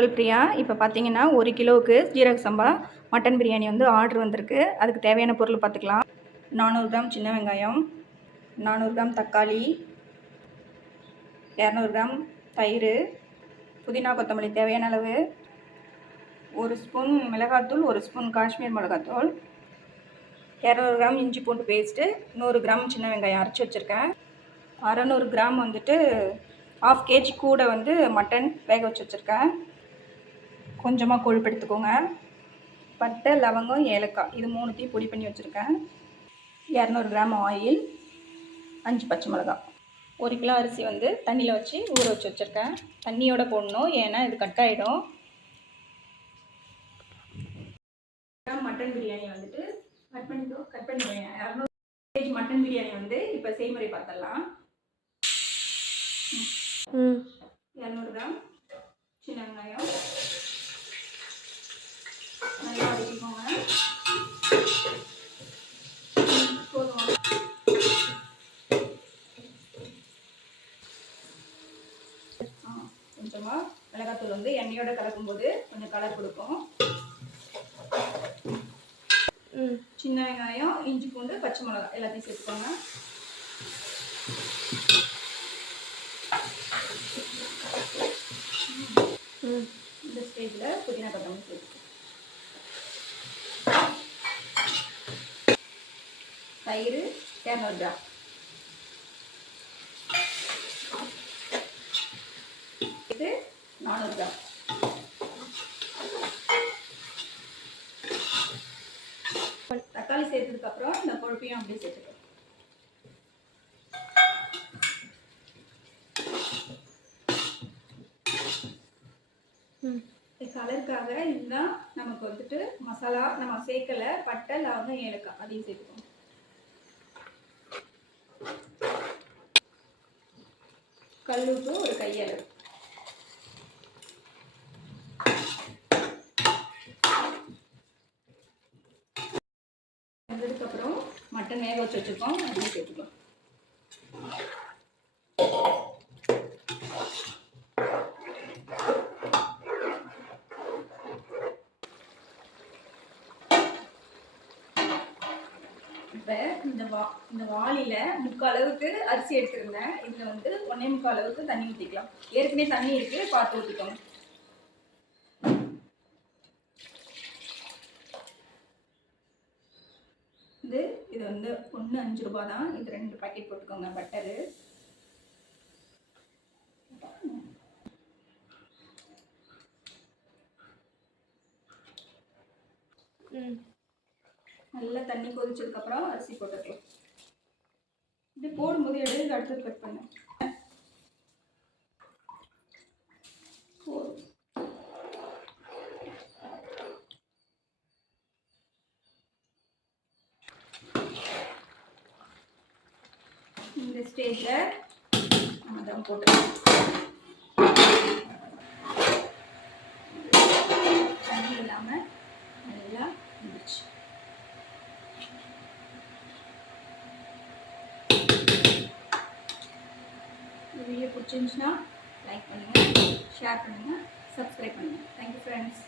பிரியா இப்போ பார்த்தீங்கன்னா ஒரு கிலோவுக்கு ஜீரக சம்பா மட்டன் பிரியாணி வந்து ஆர்டர் வந்திருக்கு. அதுக்கு தேவையான பொருள் பார்த்துக்கலாம் நானூறு கிராம் சின்ன வெங்காயம் நானூறு கிராம் தக்காளி இரநூறு கிராம் தயிர் புதினா கொத்தமல்லி தேவையான அளவு ஒரு ஸ்பூன் மிளகாத்தூள் ஒரு ஸ்பூன் காஷ்மீர் மிளகாத்தூள் இரநூறு கிராம் இஞ்சி பூண்டு பேஸ்ட்டு நூறு கிராம் சின்ன வெங்காயம் அரைச்சி வச்சுருக்கேன். அறநூறு கிராம் வந்துட்டு ஆஃப் கேஜி கூட வந்து மட்டன் வேக வச்சு வச்சுருக்கேன். கொஞ்சமாக கொழுப்பு எடுத்துக்கோங்க. பட்டை லவங்கம் ஏலக்காய். இது மூணுத்தையும் பொடி பண்ணி வச்சுருக்கேன். இரநூறு கிராம் ஆயில் அஞ்சு பச்சை மிளகாய். ஒரு கிலோ அரிசி வந்து தண்ணியில் வச்சு ஊற வச்சு வச்சுருக்கேன். தண்ணியோட போடணும் ஏன்னா இது கட் ஆகிடும் மட்டன் பிரியாணி வந்துட்டு கட் பண்ணிக்கோ கட் பண்ணிக்கோங்க இரநூறு கேஜி மட்டன் பிரியாணி வந்து இப்போ செய்முறை பார்த்துடலாம் இரநூறு கிராம் சின்ன வெங்காயம். ஆ, கொஞ்சமா மிளகாத்தூள் வந்து எண்ணெயோட கலக்கும்போது கொஞ்சம் கலர் கொடுக்கும். சின்ன வெங்காயம் இஞ்சி பூண்டு பச்சை மிளகாய் எல்லாத்தையும் சேர்த்துக்கோங்க. இந்த ஸ்டேஜில் புதினா கொத்தமல்லி சேர்த்துக்கோங்க. தயிர் இரநூறு கிராம் இது நானூறு கிராம் தக்காளி சேர்த்ததுக்கப்புறம் இந்த கொழுப்பையும் அப்படியே சேர்த்துக்கணும் ம். கலருக்காக இதுதான் நமக்கு வந்துட்டு மசாலா நம்ம சேர்க்கல பட்டை லவங்கம் ஏலக்காய் அதையும் சேர்த்துக்கணும் கல்லுப்பு ஒரு கையளவு வெந்ததுக்கப்புறம் மட்டன் வேக வச்சு வச்சுருக்கோம். அதையும் சேர்த்துக்கலாம். இப்போ இந்த வா இந்த வாளியில் முக்கால் அளவுக்கு அரிசி எடுத்துருந்தேன். இதில் வந்து ஒன்றே முக்கால் அளவுக்கு தண்ணி ஊற்றிக்கலாம் ஏற்கனவே தண்ணி இருக்குது பார்த்து ஊற்றிக்கணும் இது வந்து ஒன்று அஞ்சு ரூபா தான். இது ரெண்டு பாக்கெட் போட்டுக்கோங்க பட்டரு நல்லா தண்ணி கொதிச்சதுக்கப்புறம் அரிசி போட்டுக்கலாம். இப்படி போடும்போது இடையில அடுத்தது கட் பண்ணு இந்த ஸ்டேஜில் நம்ம தான் போட்டுக்கலாம். தண்ணி இல்லாமல் நல்லா இருந்துச்சு வீடியோ பிடிச்சிருந்துச்சுன்னா லைக் பண்ணுங்கள் ஷேர் பண்ணுங்கள் சப்ஸ்கிரைப் பண்ணுங்கள் தேங்க்யூ ஃப்ரெண்ட்ஸ்